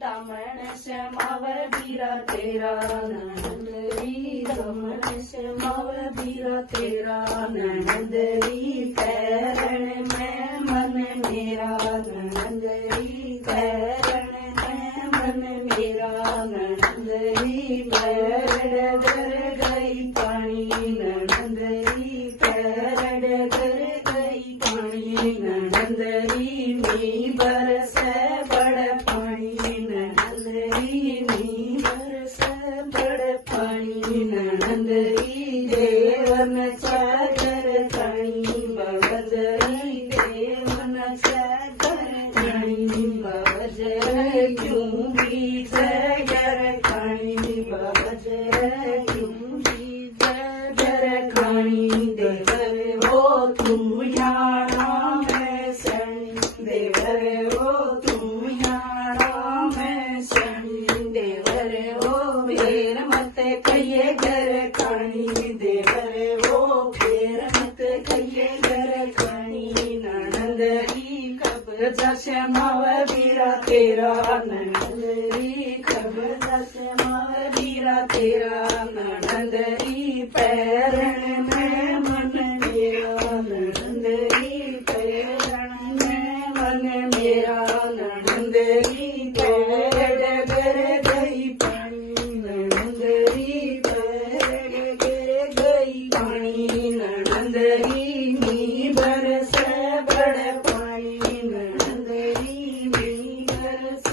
दामन श्यामाव बीरा तेरा नंदरी दामन श्यामाव बीरा तेरा नंदरी पैरण में मन मेरा नंदरी पैरण में मन मेरा नंदरी पैरण कर गई पानी नंदरी पैरण कर गई पानी नंदरी मी बरस बड़ पानी नंदरी मी बरस बड़ पानी नंदरी देवन चादर तणी बजरी देवन चादर तणी बजर क्यों बीज गर खानी बजर क्यों बीज गर खानी देवर हो तू याना मैं सणी देवर हो तू याना मैं सणी देवर हो फेर मत कहिए घर खानी देवर हो फेर मत कहिए घर खानी नंदरी कब जैसे माव बीरा तेरा नंदरी कब जैसे माव बीरा तेरा नंदरी पैरण में मन मेरा नंदरी पैरण में मन मेरा नंदरी पैर कर गई पानी नंदरी पैर कर गई पानी नंदरी मी बरस बड़ पानी नंदरी मी बरस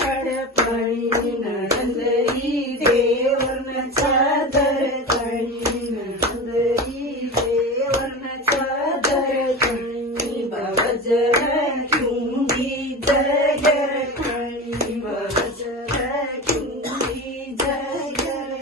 बड़ पानी नंदरी देवन चादर तणी नंदरी देवन चादर तणी बजर क्यों बीज गर खानी बजर क्यों बीज गर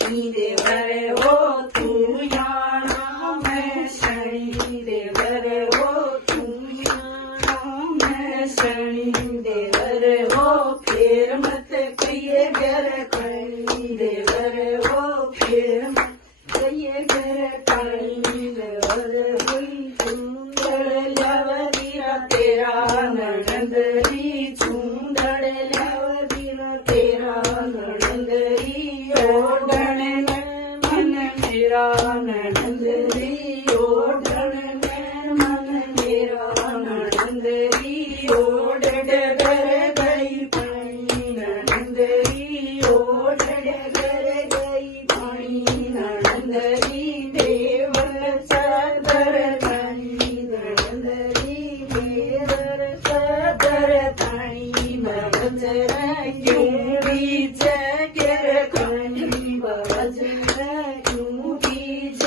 खानी देवर हो तू याना मैं शनि देवर हो तू याना मैं शनि देवर हो फेर मत कहिए घर खानी देवर हो फेर मत कहिए घर खानी देवर हुई सुंदर लवदीरा तेरा नंदरी सुंदर लवदीरा तेरा नंदरी ओढ़न में मन मेरा नंदरी ओढ़न में मन मेरा नंदरी ओढ़ डगर गई पानी नंदरी ओढ़ डगर गई पानी नंदरी देवन चादर तणी नंदरी देवर चादर तणी बजर क्यों बीज गर खानी बजर क्यों बीज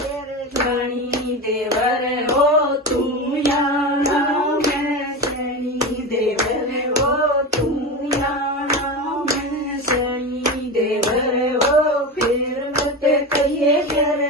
गर खानी देवर हो तू याना मैं शनि देवर हो तू याना मैं शनि देवर हो फिर मत कहिए घर